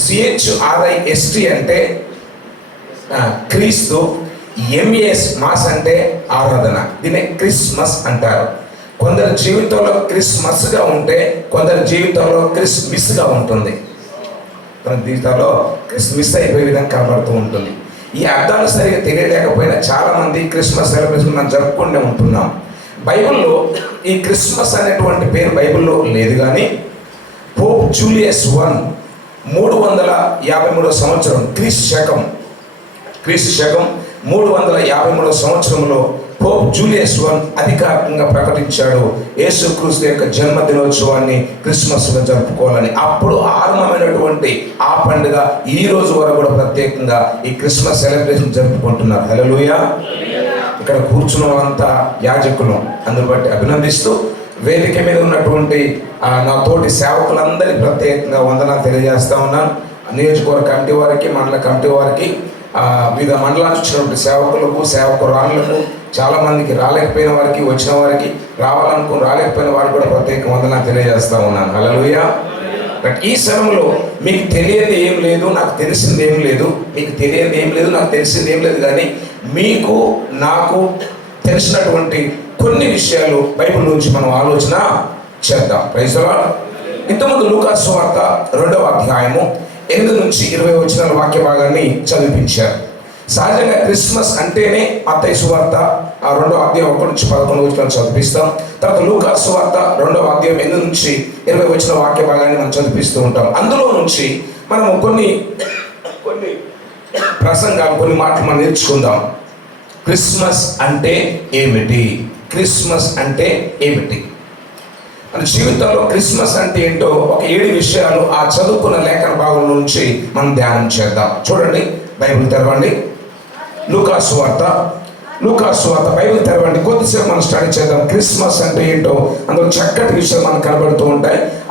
CHRIST అంటే క్రీస్తు, MES mass అంటే ఆరాధన. దీన్ని క్రిస్మస్ అంటారు. కొందరి జీవితంలో క్రిస్మస్గా ఉంటే కొందరి జీవితంలో క్రిస్మిస్గా ఉంటుంది. మన జీవితంలో క్రిస్మిస్ అయిపోయే విధంగా కనబడుతూ ఉంటుంది. ఈ అర్థాలు సరిగా తెలియలేకపోయినా చాలామంది క్రిస్మస్ సెలబ్రేషన్ మనం జరుపుకుంటూ ఉంటున్నాం. బైబిల్లో ఈ క్రిస్మస్ అనేటువంటి పేరు బైబిల్లో లేదు, కానీ పోప్ జూలియస్ I 353 సంవత్సరం క్రీస్తు శకం 353 సంవత్సరంలో పోప్ జూలియస్ I అధికారికంగా ప్రకటించాడు యేసుక్రీస్తు యొక్క జన్మదినోత్సవాన్ని క్రిస్మస్గా జరుపుకోవాలని. అప్పుడు ఆరంభమైనటువంటి ఆ పండుగ ఈ రోజు వరకు కూడా ప్రత్యేకంగా ఈ క్రిస్మస్ సెలబ్రేషన్ జరుపుకుంటున్నారు. హల్లెలూయా. ఇక్కడ కూర్చున్న వాళ్ళంతా యాజకులు, అందును బట్టి అభినందిస్తూ వేదిక మీద ఉన్నటువంటి నా తోటి సేవకులందరికీ ప్రత్యేకంగా వందనాలు తెలియజేస్తా ఉన్నాను. నియోజకవర్గ కమిటీ వారికి, మండల కమిటీ వారికి, వివిధ మండలానికి వచ్చినటువంటి సేవకులకు, సేవకురాళ్ళకు, చాలామందికి రాలేకపోయిన వారికి, వచ్చిన వారికి, రాలేకపోయిన వారికి కూడా ప్రత్యేక వందనాలు తెలియజేస్తా ఉన్నాను. హల్లెలూయా. బట్ ఈ సమయంలో మీకు తెలియదు ఏం లేదు, నాకు తెలిసింది ఏం లేదు, మీకు తెలియదు ఏం లేదు, నాకు తెలిసింది ఏం లేదు, కానీ మీకు నాకు తెలిసినటువంటి కొన్ని విషయాలు బైబిల్ నుంచి మనం ఆలోచన చేద్దాం. Praise the Lord. ఇంతకుముందు లూకాసు వార్త 2వ అధ్యాయము 8 నుంచి 20 వచనాల వాక్య భాగాన్ని చదివించారు. సహజంగా క్రిస్మస్ అంటేనే మత్తయి సువార్త 2వ అధ్యాయం 1 నుంచి 11 వచనాలు చదివిస్తాం. తర్వాత లూకాసు వార్త 2వ అధ్యాయం 8 నుంచి 20 వచనాల వాక్య భాగాన్ని మనం చదివిస్తూ ఉంటాం. అందులో నుంచి మనము కొన్ని ప్రసంగాలు, కొన్ని మాటలు మనం నేర్చుకుందాం. క్రిస్మస్ అంటే ఏమిటి? క్రిస్మస్ అంటే ఏమిటి? మన జీవితంలో క్రిస్మస్ అంటే ఏంటో ఒక 7 విషయాలు ఆ చదువుకున్న లేఖన భాగం నుంచి మనం ధ్యానం చేద్దాం. చూడండి, బైబిల్ తెరవండి. లూకాసు వార్త బైబిల్ తెరవండి. కొద్దిసేపు మనం స్టడీ చేద్దాం. క్రిస్మస్ అంటే ఏంటో అందులో చక్కటి విషయాలు మనకు కనబడుతూ ఉంటాయి. ఆ